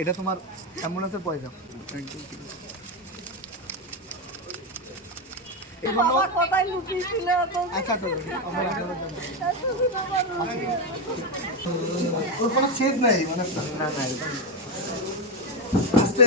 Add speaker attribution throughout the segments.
Speaker 1: এটা তোমার অ্যাম্বুলেন্সের পয়সা। শেষ নাই মানে না না আস্তে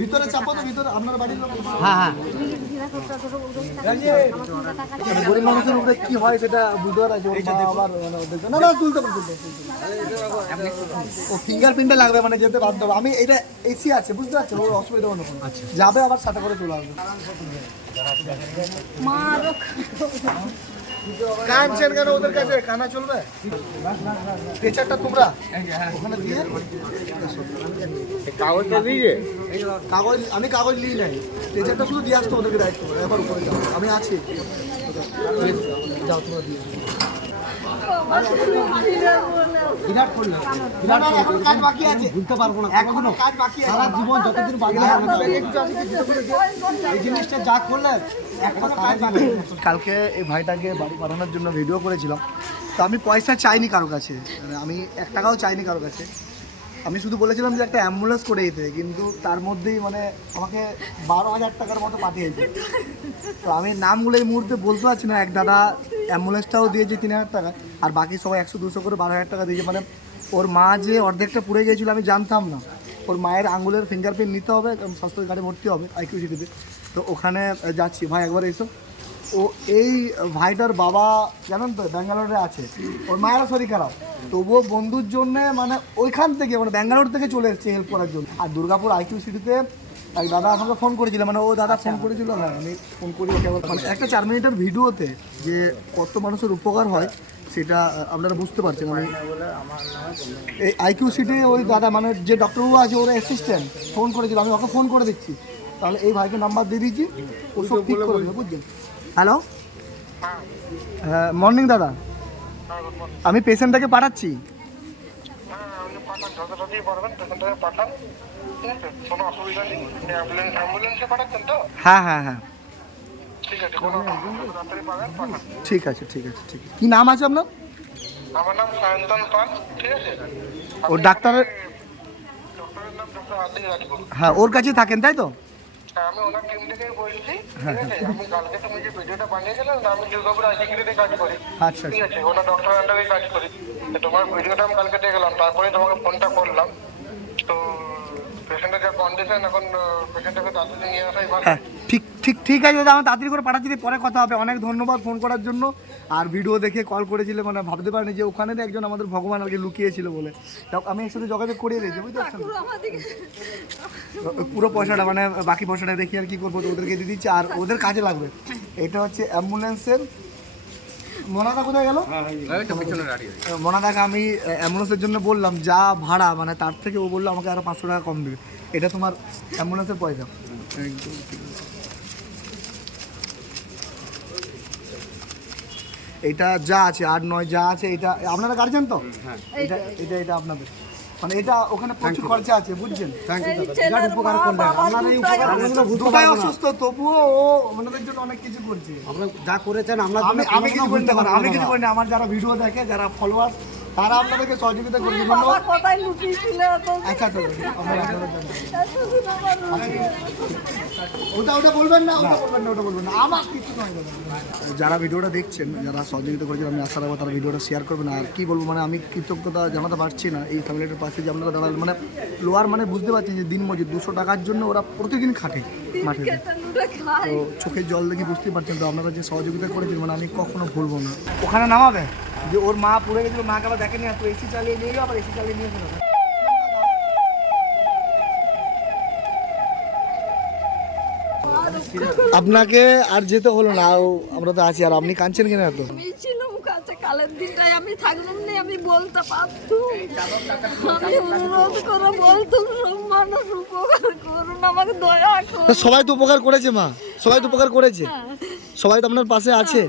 Speaker 1: ভিতরে চাপো তো ভিতরে আপনার বাড়ির লোক হ্যাঁ হ্যাঁ। মানে গরিব মানুষের উপরে কি হয় সেটা বুঝতে আবার মানে না না তুলতে পারো ও ফিঙ্গারপ্রিন্টে লাগবে মানে যেতে বাধ্য হবে। আমি এটা এসি আছে বুঝতে পারছ ওর অসুবিধা হলো কোনো। যাবে আবার সাথে করে চলে আসবে।
Speaker 2: মা
Speaker 1: কানছেন কেন ওদের কাছে? কানা চলবে? টিচারটা তোমরা? ওখানে দিয়ে?
Speaker 3: কাগজটা দিয়ে
Speaker 1: কাগজ আমি কাগজ নিই নাই। টিচারটা শুধু দিয়ে আসতো ওদেরকে দায়িত্ব। এবার উপরে যাও আমি আছি। যাও তোমরা দিয়ে বিরাট করলে। বিরাট এখন কাজ বাকি আছে। ভুলতে পারব না এখনও কাজ বাকি আছে। সারা জীবন যতদিন বাকি এই জিনিসটা যা করলে এখনও কাজ বাকি কালকে এই ভাইটাকে বাড়ি পাঠানোর জন্য ভিডিও করেছিলাম। তো আমি পয়সা চাইনি কারও কাছে। মানে আমি এক টাকাও চাইনি কারও কাছে। আমি শুধু বলেছিলাম যে একটা অ্যাম্বুলেন্স করে দিতে কিন্তু তার মধ্যেই মানে আমাকে বারো হাজার টাকার মতো পাঠিয়েছে। তো আমি নামগুলো এই মুহূর্তে বলতে পারছি না, এক দাদা অ্যাম্বুলেন্সটাও দিয়েছে তিন হাজার টাকা, আর বাকি সবাই একশো, দুশো করে বারো হাজার টাকা দিয়েছে। মানে ওর মা যে অর্ধেকটা পুড়ে গিয়েছিল আমি জানতাম না। ওর মায়ের আঙুলের ফিঙ্গারপ্রিন্ট নিতে হবে কারণ স্বাস্থ্য কার্ডে ভর্তি হবে আইকিউ সিটিতে তো ওখানে যাচ্ছি, ভাই একবার এসো। ও এই ভাইটার বাবা জানেন তো, ব্যাঙ্গালোরে আছে। ওর মায়েরও শরীর খারাপ তবুও বন্ধুর জন্যে মানে ওইখান থেকে মানে ব্যাঙ্গালোর থেকে চলে এসেছে হেল্প করার জন্য। আর দুর্গাপুর আইকিউ সিটিতে এক দাদা আমাকে ফোন করেছিল মানে ও দাদা ফোন করেছিল হ্যাঁ আমি ফোন করি মানে একটা চার মিনিটের ভিডিওতে যে কত মানুষের উপকার হয়, সেটা আপনারা বুঝতে পারছেন। আমি এই আইকিউ সিটি ওই দাদা মানে যে ডক্টরবাবু আছে, ওর অ্যাসিস্ট্যান্ট ফোন করেছিল, আমি ওকে ফোন করে দিচ্ছি। তাহলে এই ভাইকে নাম্বার দিয়ে দিয়েছি, ও সব ঠিক করে দেবে বুঝছেন হ্যালো হ্যাঁ মর্নিং দাদা। আমি পেশেন্টটাকে পাঠাচ্ছি।
Speaker 4: হ্যাঁ,
Speaker 1: হ্যাঁ হ্যাঁ।
Speaker 4: ঠিক আছে
Speaker 1: ঠিক আছে ঠিক আছে। কী নাম আছে আপনার?
Speaker 4: আমার নাম
Speaker 1: ডাক্তারের হ্যাঁ ওর কাছেই থাকেন তাই তো?
Speaker 4: আমি ওনার টিম থেকেই বলছি ঠিক আছে? আমি কালকে তুমি যে ভিডিওটা বানিয়েছিলাম না আমি দুর্গাপুর আইসিকিউরিতে কাজ করি।
Speaker 1: আচ্ছা
Speaker 4: ঠিক আছে ওনার ডক্টর আন্ডারে কাজ করি। তোমার ভিডিওটা আমি কালকে দেখলাম তারপরে তোমাকে ফোনটা করলাম। তো পেশেন্টের যা কন্ডিশন এখন পেশেন্টটাকে তাড়াতাড়ি নিয়ে আসাই ভালো।
Speaker 1: হ্যাঁ ঠিক ঠিক ঠিক আছে দাদা আমার তাড়াতাড়ি করে পাঠাচ্ছি দিয়ে পরে কথা হবে। অনেক ধন্যবাদ ফোন করার জন্য। আর ভিডিও দেখে কল করেছিলে মানে ভাবতে পারিনি যে ওখানে একজন আমাদের ভগবান আর কি লুকিয়েছিল বলে। আমি এর সাথে যোগাযোগ করিয়ে দিয়েছি বুঝতে পারছেন?
Speaker 2: পুরো
Speaker 1: পুরো পয়সাটা মানে বাকি পয়সাটা দেখি আর কি করব তো ওদেরকে দিয়ে দিচ্ছি। আর ওদের কাজে লাগবে। এটা হচ্ছে অ্যাম্বুলেন্সের মনাদা কোথায় গেল? মনাদাকে আমি অ্যাম্বুলেন্সের জন্য বললাম যা ভাড়া মানে তার থেকে ও বলল আমাকে আরও পাঁচশো টাকা কম দেবে। এটা তোমার অ্যাম্বুলেন্সের পয়সা। এটা যা আছে আট নয় যা আছে এটা আপনারা গার্জেন তো এটা এটা এটা আপনাদের। মানে এটা ওখানে প্রচুর খরচা আছে বুঝছেন?
Speaker 2: এই ছেলের মা বাবা
Speaker 1: উপকার অসুস্থ। তবুও ও ওনাদের জন্য অনেক কিছু করছে।
Speaker 3: আমরা যা করেছেন আমরা
Speaker 1: আমি আমি কিছু করতে পারি আমি কিছু করি না। আমার যারা ভিডিও দেখে যারা ফলোয়ার তারা আপনাদেরকে সহযোগিতা
Speaker 2: এত।
Speaker 1: আচ্ছা আচ্ছা।
Speaker 2: এতদিন আমার লুকিয়ে
Speaker 1: ওটা ওটা বলবেন না ওটা বলবেন না ওটা বলবেন না। আমার কিছু নয় যারা ভিডিওটা দেখছেন যারা সহযোগিতা করেছেন আমি আশা রাখব তারা ভিডিওটা শেয়ার করবেন। আর কি বলব মানে আমি কৃতজ্ঞতা জানাতে পারছি না এই ফ্যামিলিটার পাশে যে আপনারা দাঁড়ালেন। মানে লোয়ার মানে বুঝতে পারছেন যে দিন মজুর দুশো টাকার জন্য ওরা প্রতিদিন খাটে মাঠে। তো চোখের জল দেখে বুঝতেই পারছেন তো আপনারা যে সহযোগিতা করেছেন মানে আমি কখনো ভুলবো না। ওখানে নামাবে? যে ওর মা পড়ে গেছিল মাকে আবার দেখেনি আর তো এসি চালিয়ে নিয়ে গেলো আবার এসি চালিয়ে নিয়ে এসে আপনাকে আর যেতে হলো না ও- আমরা তো আছি আর আপনি কাঁদছেন কেন এত?
Speaker 2: আমি ছিলাম কাছে কালের দিনটাই আমি থাকলাম না আমি বলতে পারতুম। আমি অনুরোধ করে বলতুম সব মানুষ উপকার করুন আমাকে দয়া করুন।
Speaker 1: সবাই তো উপকার করেছে মা সবাই তো উপকার করেছে। সবাই তো আপনার পাশে আছে।